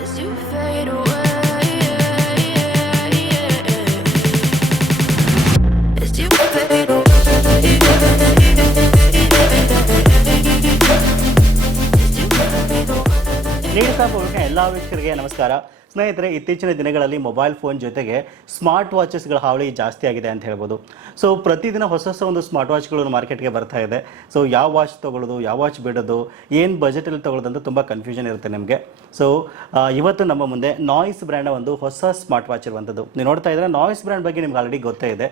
as you fade away, as you fade away. ನೀಡ್ತಾ ಹೋಗಿ ಎಲ್ಲ ವೀಕ್ಷಕರಿಗೆ ನಮಸ್ಕಾರ. ಸ್ನೇಹಿತರೆ, ಇತ್ತೀಚಿನ ದಿನಗಳಲ್ಲಿ ಮೊಬೈಲ್ ಫೋನ್ ಜೊತೆಗೆ ಸ್ಮಾರ್ಟ್ ವಾಚಸ್ಗಳ ಹಾವಳಿ ಜಾಸ್ತಿ ಆಗಿದೆ ಅಂತ ಹೇಳ್ಬೋದು. ಸೊ ಪ್ರತಿದಿನ ಹೊಸ ಒಂದು ಸ್ಮಾರ್ಟ್ ವಾಚ್ಗಳು ಮಾರ್ಕೆಟ್ಗೆ ಬರ್ತಾ ಇದೆ. ಸೊ ಯಾವ ವಾಚ್ ತೊಗೊಳ್ಳೋದು, ಯಾವ ವಾಚ್ ಬಿಡೋದು, ಏನು ಬಜೆಟಲ್ಲಿ ತೊಗೊಳ್ಳೋದು ಅಂತ ತುಂಬ ಕನ್ಫ್ಯೂಷನ್ ಇರುತ್ತೆ ನಿಮಗೆ. ಸೊ ಇವತ್ತು ನಮ್ಮ ಮುಂದೆ ನಾಯ್ಸ್ ಬ್ರ್ಯಾಂಡ್ನ ಒಂದು ಹೊಸ ಸ್ಮಾರ್ಟ್ ವಾಚ್ ಇರುವಂಥದ್ದು. ನೀವು ನೋಡ್ತಾ ಇದ್ರೆ ನಾಯ್ಸ್ ಬ್ರ್ಯಾಂಡ್ ಬಗ್ಗೆ ನಿಮ್ಗೆ ಆಲ್ರೆಡಿ ಗೊತ್ತೇ ಇದೆ.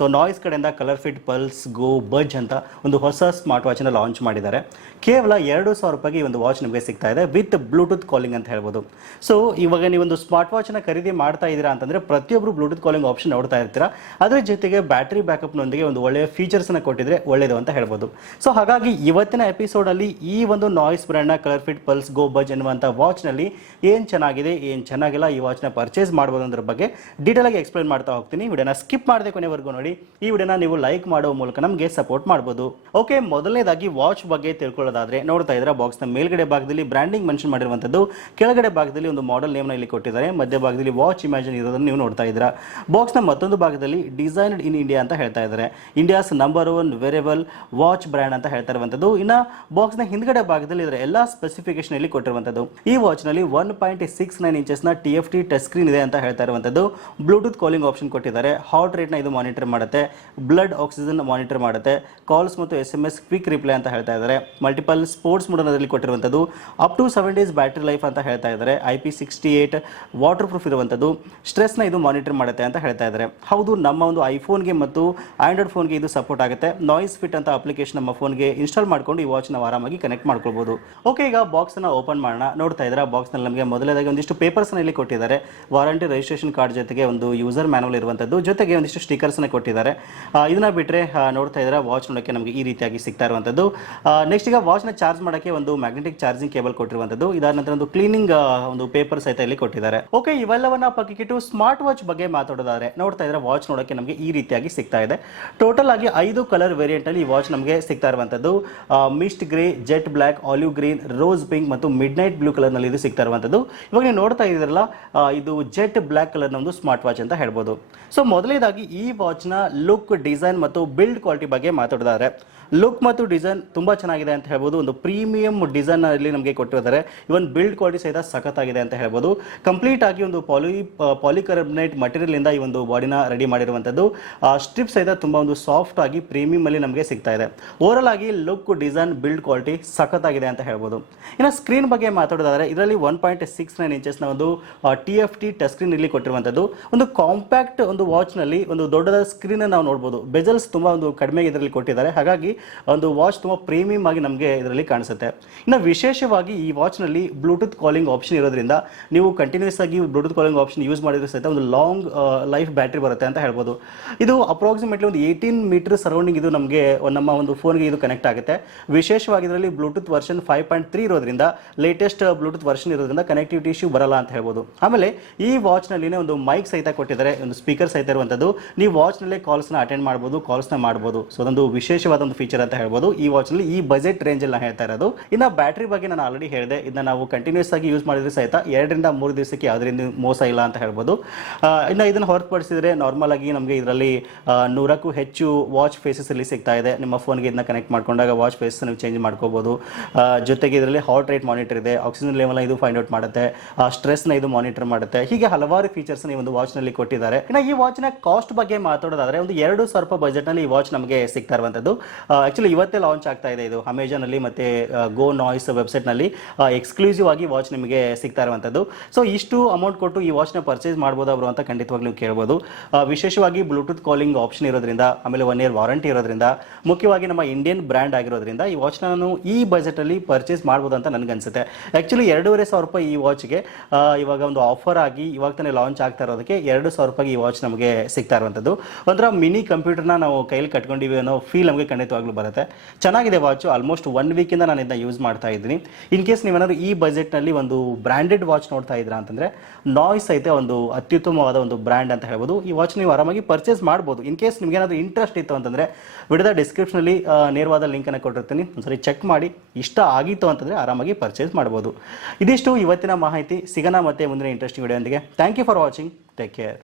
ಸೊ ನಾಯ್ಸ್ ಕಡೆಯಿಂದ ಕಲರ್ ಫಿಟ್ ಪಲ್ಸ್ ಗೋ ಬಜ್ ಅಂತ ಒಂದು ಹೊಸ ಸ್ಮಾರ್ಟ್ ವಾಚನ್ನು ಲಾಂಚ್ ಮಾಡಿದ್ದಾರೆ. ಕೇವಲ 2,000 ರೂಪಾಯಿಗೆ ಈ ಒಂದು ವಾಚ್ ನಿಮಗೆ ಸಿಗ್ತಾ ಇದೆ ವಿತ್ ಬ್ಲೂಟೂತ್ ಕಾಲಿಂಗ್ ಅಂತ ಹೇಳ್ಬೋದು. ಸೊ ಇವಾಗ ನೀವೊಂದು ಸ್ಮಾರ್ಟ್ ವಾಚ್ನ ಖರೀದಿ ಮಾಡ್ತಾ ಇದ್ದೀರಾ ಅಂತಂದರೆ ಪ್ರತಿಯೊಬ್ಬರು ಬ್ಲೂಟೂತ್ ಕಾಲಿಂಗ್ ಆಪ್ಷನ್ ನೋಡ್ತಾ ಇರ್ತೀರಾ. ಅದರ ಜೊತೆಗೆ ಬ್ಯಾಟ್ರಿ ಬ್ಯಾಕಪ್ನೊಂದಿಗೆ ಒಂದು ಒಳ್ಳೆಯ ಫೀಚರ್ಸನ್ನು ಕೊಟ್ಟಿದ್ರೆ ಒಳ್ಳೆಯದು ಅಂತ ಹೇಳ್ಬೋದು. ಸೊ ಹಾಗಾಗಿ ಇವತ್ತಿನ ಎಪಿಸೋಡಲ್ಲಿ ಈ ಒಂದು ನಾಯ್ಸ್ ಬ್ರ್ಯಾಂಡ್ನ ಕಲರ್ ಫಿಟ್ ಪಲ್ಸ್ ಗೋ ಬಜ್ ಎನ್ನುವಂಥ ವಾಚ್ನಲ್ಲಿ ಏನು ಚೆನ್ನಾಗಿದೆ, ಏನು ಚೆನ್ನಾಗಿಲ್ಲ, ಈ ವಾಚ್ನ ಪರ್ಚೇಸ್ ಮಾಡ್ಬೋದು ಅನ್ನೋದ್ರ ಬಗ್ಗೆ ಡೀಟೇಲ್ ಆಗಿ ಎಕ್ಸ್ಪ್ಲೈನ್ ಮಾಡ್ತಾ ಹೋಗ್ತೀನಿ. ವಿಡಿಯೋನ ಸ್ಕಿಪ್ ಮಾಡದೆ ಕೊನೆವರೆಗೂ ನೋಡಿ. ಈ ವಿಡಿಯೋನ ನೀವು ಲೈಕ್ ಮಾಡೋ ಮೂಲಕ ನಮಗೆ ಸಪೋರ್ಟ್ ಮಾಡ್ಬೋದು. ಓಕೆ, ಮೊದಲನೇದಾಗಿ ವಾಚ್ ಬಗ್ಗೆ ತಿಳ್ಕೊಳ್ಳೋದಾದ್ರೆ ನೋಡ್ತಾ ಇದ್ರೆ ಬಾಕ್ಸ್ನ ಮೇಲ್ಗಡೆ ಭಾಗದಲ್ಲಿ ಬ್ರ್ಯಾಂಡಿಂಗ್ ಮೆನ್ಷನ್ ಮಾಡಿರುವಂಥದ್ದು, ಕೆಳಗಡೆ ಭಾಗದಲ್ಲಿ ಒಂದು ಮಾಡೆಲ್ ನೇಮ್ನ ಇಲ್ಲಿ ಕೊಟ್ಟಿದ್ದಾರೆ, ಮಧ್ಯ ಭಾಗದಲ್ಲಿ ವಾಚ್ ಇಮ್ಯಾಜಿನ್ ಇರೋದನ್ನು ನೀವು ನೋಡ್ತಾ ಇದ್ದೀರಾ. ಬಾಕ್ಸ್ನ ಮತ್ತೊಂದು ಭಾಗದಲ್ಲಿ ಡಿಸೈನ್ಡ್ ಇನ್ ಇಂಡಿಯಾ ಅಂತ ಹೇಳ್ತಾ ಇದ್ದಾರೆ. ಇಂಡಿಯಾಸ್ ನಂಬರ್ 1 ವೇರೇಬಲ್ ವಾಚ್ ಬ್ರ್ಯಾಂಡ್ ಅಂತ ಹೇಳ್ತಾ ಇರುವಂಥದ್ದು. ಇನ್ನು ಬಾಕ್ಸ್ನ ಹಿಂದ್ಗಡೆ ಭಾಗದಲ್ಲಿ ಇದರ ಎಲ್ಲ ಸ್ಪೆಸಿಫಿಕೇಶನ್ ಇಲ್ಲಿ ಕೊಟ್ಟಿರುವಂಥದ್ದು. ಈ ವಾಚ್ನಲ್ಲಿ 1.69 ಇಂಚಸ್ನ TFT ಟಚ್ ಸ್ಕ್ರೀನ್ ಇದೆ ಅಂತ ಹೇಳ್ತಾ ಇರುವಂಥದ್ದು. ಬ್ಲೂಟೂತ್ ಕಾಲಿಂಗ್ ಆಪ್ಷನ್ ಕೊಟ್ಟಿದ್ದಾರೆ. ಹಾರ್ಟ್ ರೇಟ್ನ ಇದು ಮಾನಿಟರ್ ಮಾಡುತ್ತೆ, ಬ್ಲಡ್ ಆಕ್ಸಿಜನ್ ಮಾನಿಟರ್ ಮಾಡುತ್ತೆ, ಕಾಲ್ಸ್ ಮತ್ತು SMS ಕ್ವಿಕ್ ರಿಪ್ಲೈ ಅಂತ ಹೇಳ್ತಾ ಇದ್ದಾರೆ. ಮಲ್ಟಿಪಲ್ ಸ್ಪೋರ್ಟ್ಸ್ ಮೋಡ್ ಅದರಲ್ಲಿ ಕೊಟ್ಟಿರುವಂಥದ್ದು. Up to 7 days battery life ಅಂತ ಹೇಳ್ತಾ ಇದ್ದಾರೆ. IP68 ವಾಟರ್ ಪ್ರೂಫ್ ಇರುವಂಥದ್ದು. ಸ್ಟ್ರೆಸ್ನ ಇದು ಮಾನಿಟರ್ ಮಾಡುತ್ತೆ ಅಂತ ಹೇಳ್ತಾ ಇದ್ದಾರೆ. ಹೌದು, ನಮ್ಮ ಒಂದು ಐಫೋನ್ಗೆ ಮತ್ತು ಆಂಡ್ರಾಯ್ಡ್ ಫೋನ್ಗೆ ಇದು ಸಪೋರ್ಟ್ ಆಗುತ್ತೆ. ನಾಯ್ಸ್ ಫಿಟ್ ಅಂತ ಅಪ್ಲಿಕೇಶನ್ ನಮ್ಮ ಫೋನ್ಗೆ ಇನ್ಸ್ಟಾಲ್ ಮಾಡ್ಕೊಂಡು ಈ ವಾಚ್ ನಾವು ಆರಾಮಾಗಿ ಕನೆಕ್ಟ್ ಮಾಡ್ಕೊಳ್ಬೋದು. ಓಕೆ, ಈಗ ಬಾಕ್ಸ್ನ ಓಪನ್ ಮಾಡೋಣ. ನೋಡ್ತಾ ಇದ್ರೆ ಬಾಕ್ಸ್ನಲ್ಲಿ ನಮಗೆ ಮೊದಲನೇದಾಗಿ ಒಂದಿಷ್ಟು ಪೇಪರ್ಸ್ನ ಇಲ್ಲಿ ಕೊಟ್ಟಿದ್ದಾರೆ. ವಾರಂಟಿ ರಿಜಿಸ್ಟ್ರೇಷನ್ ಕಾರ್ಡ್ ಜೊತೆಗೆ ಒಂದು ಯೂಸರ್ ಮ್ಯಾನುವಲ್ ಇರುವಂಥದ್ದು, ಜೊತೆಗೆ ಒಂದಿಷ್ಟು ಸ್ಟಿಕರ್ಸ್ನ ಕೊಟ್ಟಿದ್ದಾರೆ. ಇದನ್ನ ಬಿಟ್ಟರೆ ನೋಡ್ತಾ ಇದ್ರೆ ವಾಚ್ ನೋಡೋಕ್ಕೆ ನಮಗೆ ಈ ರೀತಿಯಾಗಿ ಸಿಗ್ತಾ ಇರುವಂಥದ್ದು. ನೆಕ್ಸ್ಟ್ ಈಗ ವಾಚ್ನ ಚಾರ್ಜ್ ಮಾಡೋಕ್ಕೆ ಒಂದು ಮ್ಯಾಗ್ನೆಟಿಕ್ ಚಾರ್ಜಿಂಗ್ ಕೇಬಲ್ ಕೊಟ್ಟಿರುವಂಥದ್ದು. ಇದಾದ ನಂತರ ಒಂದು ಕ್ಲೀನಿಂಗ್ ಒಂದು ಪೇಪರ್ ಸಹಿತ ಇಲ್ಲಿ ಕೊಟ್ಟಿದ್ದಾರೆ. ಓಕೆ, ಇವೆಲ್ಲವನ್ನ ಪಕ್ಕಕ್ಕಿಟ್ಟು ಸ್ಮಾರ್ಟ್ ವಾಚ್ ಬಗ್ಗೆ ಮಾತಾಡೋದಾದ್ರೆ ನೋಡ್ತಾ ಇದ್ರೆ ವಾಚ್ ನೋಡೋಕೆ ನಮಗೆ ಈ ರೀತಿಯಾಗಿ ಸಿಗ್ತಾ ಇದೆ. ಟೋಟಲ್ ಆಗಿ 5 ಕಲರ್ ವೇರಿಯಂಟ್ ಅಲ್ಲಿ ಈ ವಾಚ್ ನಮಗೆ ಸಿಗ್ತಾ ಇರುವಂತದ್ದು. Mist grey, jet black, olive green, rose pink ಮತ್ತು ಮಿಡ್ ನೈಟ್ ಬ್ಲೂ ಕಲರ್ ನಲ್ಲಿ ಇದು ಸಿಗ್ತಾ ಇರುವಂತದ್ದು. ಇವಾಗ ನೀವು ನೋಡ್ತಾ ಇದ್ದೀರಲ್ಲ, ಇದು ಜೆಟ್ ಬ್ಲಾಕ್ ಕಲರ್ ನ ಒಂದು ಸ್ಮಾರ್ಟ್ ವಾಚ್ ಅಂತ ಹೇಳ್ಬೋದು. ಸೊ ಮೊದಲನೇದಾಗಿ ಈ ವಾಚ್ ನ ಲುಕ್, ಡಿಸೈನ್ ಮತ್ತು ಬಿಲ್ಡ್ ಕ್ವಾಲಿಟಿ ಬಗ್ಗೆ ಮಾತಾಡೋದಾದ್ರೆ ಲುಕ್ ಮತ್ತು ಡಿಸೈನ್ ತುಂಬಾ ಚೆನ್ನಾಗಿದೆ ಅಂತ ಹೇಳ್ಬೋದು. ಒಂದು ಪ್ರೀಮಿಯಂ ಡಿಸೈನ್ ಅಲ್ಲಿ ನಮಗೆ ಕೊಟ್ಟಿದ್ದಾರೆ. ಇವನ್ ಬಿಲ್ಡ್ ಕ್ವಾಲಿಟಿ ಸಹಿತ ಸಖತ್ತಾಗಿದೆ ಅಂತ ಹೇಳ್ಬೋದು. ಕಂಪ್ಲೀಟ್ ಆಗಿ ಒಂದು ಪಾಲಿಕಾರ್ಬನೇಟ್ ಮಟೀರಿಯಲ್ ಇಂದ ಈ ಒಂದು ಬಾಡಿನ ರೆಡಿ ಮಾಡಿರುವಂಥದ್ದು. ಸ್ಟ್ರಿಪ್ ಸಹಿತ ತುಂಬಾ ಒಂದು ಸಾಫ್ಟ್ ಆಗಿ ಪ್ರೀಮಿಯಂ ಅಲ್ಲಿ ನಮಗೆ ಸಿಗ್ತಾ ಇದೆ. ಓವರ್ ಆಗಿ ಲುಕ್, ಡಿಸೈನ್, ಬಿಲ್ಡ್ ಕ್ವಾಲಿಟಿ ಸಖತ್ತಾಗಿದೆ ಅಂತ ಹೇಳ್ಬೋದು. ಇನ್ನು ಸ್ಕ್ರೀನ್ ಬಗ್ಗೆ ಮಾತಾಡೋದಾದ್ರೆ ಇದರಲ್ಲಿ 1.69 ಇಂಚಸ್ನ ಒಂದು TFT ಟಚ್ ಸ್ಕ್ರೀನ್ ಇಲ್ಲಿ ಕೊಟ್ಟಿರುವಂಥದ್ದು. ಒಂದು ಕಾಂಪ್ಯಾಕ್ಟ್ ಒಂದು ವಾಚ್ ನಲ್ಲಿ ಒಂದು ದೊಡ್ಡದಾದ ಸ್ಕ್ರೀನ್ ನಾವು ನೋಡಬಹುದು. ಬೆಜಲ್ಸ್ ತುಂಬಾ ಒಂದು ಕಡಿಮೆ ಇದರಲ್ಲಿ ಕೊಟ್ಟಿದ್ದಾರೆ. ಹಾಗಾಗಿ ಒಂದು ವಾಚ್ ತುಂಬಾ ಪ್ರೀಮಿಯಂ ಆಗಿ ನಮಗೆ ಇದರಲ್ಲಿ ಕಾಣಿಸುತ್ತೆ. ಇನ್ನು ವಿಶೇಷವಾಗಿ ಈ ವಾಚ್ ನಲ್ಲಿ ಬ್ಲೂಟೂತ್ ಕಾಲಿಂಗ್ ಆಪ್ಷನ್ ಇರೋದ್ರಿಂದ ನೀವು ಕಂಟಿನ್ಯೂಸ್ ಆಗಿ ಬ್ಲೂಟೂತ್ ಕಾಲಿಂಗ್ ಆಪ್ಷನ್ ಯೂಸ್ ಮಾಡಿದ್ರೆ ಸಹಿತ ಒಂದು ಲಾಂಗ್ ಲೈಫ್ ಬ್ಯಾಟ್ರಿ ಬರುತ್ತೆ ಅಂತ ಹೇಳ್ಬೋದು. ಇದು ಅಪ್ರಾಕ್ಸಿಮೇಟ್ಲಿ ಒಂದು 18 ಮೀಟರ್ ಸರೌಂಡಿಂಗ್ ಇದು ನಮಗೆ ನಮ್ಮ ಒಂದು ಫೋನ್ಗೆ ಇದು ಕನೆಕ್ಟ್ ಆಗುತ್ತೆ. ವಿಶೇಷವಾಗಿ ಇದರಲ್ಲಿ ಬ್ಲೂಟೂತ್ ವರ್ಷನ್ 5.3 ಇರೋದ್ರಿಂದ, ಲೇಟೆಸ್ಟ್ ಬ್ಲೂಟೂತ್ ವರ್ಷನ್ ಇರೋದ್ರಿಂದ ಕನೆಕ್ಟಿವಿಟಿ ಇಶ್ಯೂ ಬರಲ್ಲ ಅಂತ ಹೇಳ್ಬೋದು. ಆಮೇಲೆ ಈ ವಾಚ್ ನಲ್ಲಿ ಒಂದು ಮೈಕ್ ಸಹಿತ ಕೊಟ್ಟಿದ್ದಾರೆ, ಒಂದು ಸ್ಪೀಕರ್ ಸಹಿತ ಇರುವಂತದ್ದು. ನೀವು ವಾಚ್ ನಲ್ಲಿ ಕಾಲ್ಸ್ನ ಅಟೆಂಡ್ ಮಾಡಬಹುದು, ಕಾಲ್ಸ್ನ ಮಾಡಬಹುದು. ಸೊ ಅದೊಂದು ವಿಶೇಷವಾದ ಒಂದು ಫೀಚರ್ ಅಂತ ಹೇಳ್ಬೋದು ಈ ವಾಚ್ ನಲ್ಲಿ, ಈ ಬಜೆಟ್ ರೇಂಜ್ ಅಲ್ಲಿ ಹೇಳ್ತಾ ಇರೋದು. ಇನ್ನು ಬ್ಯಾಟ್ರಿ ಬಗ್ಗೆ ನಾನು ಆಲ್ರೆಡಿ ಹೇಳಿದೆ, ಇದನ್ನ ನಾವು ಕಂಟಿನ್ಯೂಸ್ ಆಗಿ ಯೂಸ್ ಮಾಡಿದ್ರೆ ಸಹಿತ 2 ರಿಂದ 3 ದಿವಸಕ್ಕೆ ಯಾವುದರಿಂದ ಮೋಸ ಇಲ್ಲ ಅಂತ ಹೇಳ್ಬೋದು. ಇನ್ನು ಇದನ್ನು ಹೊರತುಪಡಿಸಿದ್ರೆ ನಾರ್ಮಲ್ ಆಗಿ ನಮಗೆ ಇದರಲ್ಲಿ 100ಕ್ಕೂ ಹೆಚ್ಚು ವಾಚ್ ಫೇಸಸ್ ಇಲ್ಲಿ ಸಿಗ್ತಾ ಇದೆ. ನಿಮ್ಮ ಫೋನ್ಗೆ ಇದನ್ನ ಕನೆಕ್ಟ್ ಮಾಡ್ಕೊಂಡಾಗ ವಾಚ್ ಫೇಸ್ ನೀವು ಚೇಂಜ್ ಮಾಡ್ಕೋಬಹುದು. ಜೊತೆಗೆ ಇದರಲ್ಲಿ ಹಾರ್ಟ್ ರೇಟ್ ಮಾನಿಟರ್ ಇದೆ, ಆಕ್ಸಿಜನ್ ಲೆವೆಲ್ ಇದು ಫೈಂಡ್ ಔಟ್ ಮಾಡುತ್ತೆ, ಸ್ಟ್ರೆಸ್ ನ ಇದು ಮಾನಿಟರ್ ಮಾಡುತ್ತೆ. ಹೀಗೆ ಹಲವಾರು ಫೀಚರ್ಸ್ ಈ ಒಂದು ವಾಚ್ ನಲ್ಲಿ ಕೊಟ್ಟಿದ್ದಾರೆ. ಇನ್ನು ಈ ವಾಚ್ ನ ಕಾಸ್ಟ್ ಬಗ್ಗೆ ಮಾತಾಡೋದಾದ್ರೆ ಒಂದು 2,000 ರೂಪಾಯಿ ಬಜೆಟ್ ನಲ್ಲಿ ಈ ವಾಚ್ ನಮಗೆ ಸಿಗ್ತಾ ಇರುವಂತದ್ದು. ಆಕ್ಚುಲಿ ಇವತ್ತೇ ಲಾಂಚ್ ಆಗ್ತಾ ಇದೆ ಇದು ಅಮೆಜಾನ್ ಅಲ್ಲಿ ಮತ್ತೆ ಗೋ ನಾಯ್ಸ್ ವೆಬ್ಸೈಟ್ ನಲ್ಲಿ ಎಕ್ಸ್ಕ್ಲೂಸಿವ್ ಆಗಿ ವಾಚ್ ನಿಮಗೆ ಸಿಗ್ತಾ ಇರುವಂತದ್ದು. ಸೊ ಇಷ್ಟು ಅಮೌಂಟ್ ಕೊಟ್ಟು ಈ ವಾಚ್ ನ ಪರ್ಚೇಸ್ ಮಾಡಬಹುದು ಅವರು ಅಂತ ಖಂಡಿತವಾಗ್ಲೂ ನೀವು ಕೇಳಬಹುದು. ವಿಶೇಷವಾಗಿ ಬ್ಲೂಟೂತ್ ಕಾಲಿಂಗ್ ಆಪ್ಷನ್ ಇರೋದ್ರಿಂದ, ಆಮೇಲೆ 1 ಇಯರ್ ವಾರಂಟಿ ಇರೋದ್ರಿಂದ, ಮುಖ್ಯವಾಗಿ ನಮ್ಮ ಇಂಡಿಯನ್ ಬ್ರ್ಯಾಂಡ್ ಆಗಿರೋದ್ರಿಂದ ಈ ವಾಚ್ ನಾನು ಈ ಬಜೆಟ್ ಅಲ್ಲಿ ಪರ್ಚೇಸ್ ಮಾಡಬಹುದು ಅಂತ ನನಗೆ ಅನ್ಸುತ್ತೆ. ಆಕ್ಚುಲಿ 2,500 ರೂಪಾಯಿ ಈ ವಾಚ್ಗೆ ಇವಾಗ ಒಂದು ಆಫರ್ ಆಗಿ ಇವಾಗ ತಾನೇ ಲಾಂಚ್ ಆಗ್ತಾ ಇರೋದಕ್ಕೆ 2,000 ರೂಪಾಯಿ ಈ ವಾಚ್ ನಮಗೆ ಸಿಗ್ತಾ ಇರುವಂತದ್ದು. ಒಂಥರ ಮಿನಿ ಕಂಪ್ಯೂಟರ್ನ ನಾವು ಕೈಯಲ್ಲಿ ಕಟ್ಕೊಂಡಿವಿ ಅನ್ನೋ ಫೀಲ್ ನಮಗೆ ಖಂಡಿತವಾಗ್ಲೂ ನಿಜವಾಗ್ಲೂ ಬರುತ್ತೆ. ಚೆನ್ನಾಗಿದೆ ವಾಚು, ಆಲ್ಮೋಸ್ಟ್ 1 ವೀಕಿಂದ ನಾನು ಇದನ್ನ ಯೂಸ್ ಮಾಡ್ತಾ ಇದ್ದೀನಿ. ಇನ್ ಕೇಸ್ ನೀವೇನಾದ್ರು ಈ ಬಜೆಟ್ನಲ್ಲಿ ಒಂದು ಬ್ರ್ಯಾಂಡೆಡ್ ವಾಚ್ ನೋಡ್ತಾ ಇದ್ದೀರಾ ಅಂತಂದರೆ ನಾಯ್ಸ್ ಐತೆ ಒಂದು ಅತ್ಯುತ್ತಮವಾದ ಒಂದು ಬ್ರ್ಯಾಂಡ್ ಅಂತ ಹೇಳ್ಬೋದು. ಈ ವಾಚ್ ನೀವು ಆರಾಮಾಗಿ ಪರ್ಚೇಸ್ ಮಾಡ್ಬೋದು. ಇನ್ ಕೇಸ್ ನಿಮ್ಗೆ ಏನಾದರೂ ಇಂಟ್ರೆಸ್ಟ್ ಇತ್ತು ಅಂತಂದರೆ ವಿಡಿಯೋದ ಡಿಸ್ಕ್ರಿಪ್ಷನಲ್ಲಿ ನೇರವಾದ ಲಿಂಕನ್ನು ಕೊಟ್ಟಿರ್ತೀನಿ, ಒಂದ್ಸರಿ ಚೆಕ್ ಮಾಡಿ. ಇಷ್ಟ ಆಗಿತ್ತು ಅಂತಂದರೆ ಆರಾಮಾಗಿ ಪರ್ಚೇಸ್ ಮಾಡ್ಬೋದು. ಇದಿಷ್ಟು ಇವತ್ತಿನ ಮಾಹಿತಿ. ಸಿಗೋಣ ಮತ್ತೆ ಮುಂದಿನ ಇಂಟ್ರೆಸ್ಟಿಂಗ್ ವಿಡಿಯೋದೊಂದಿಗೆ. Thank you for watching. Take care.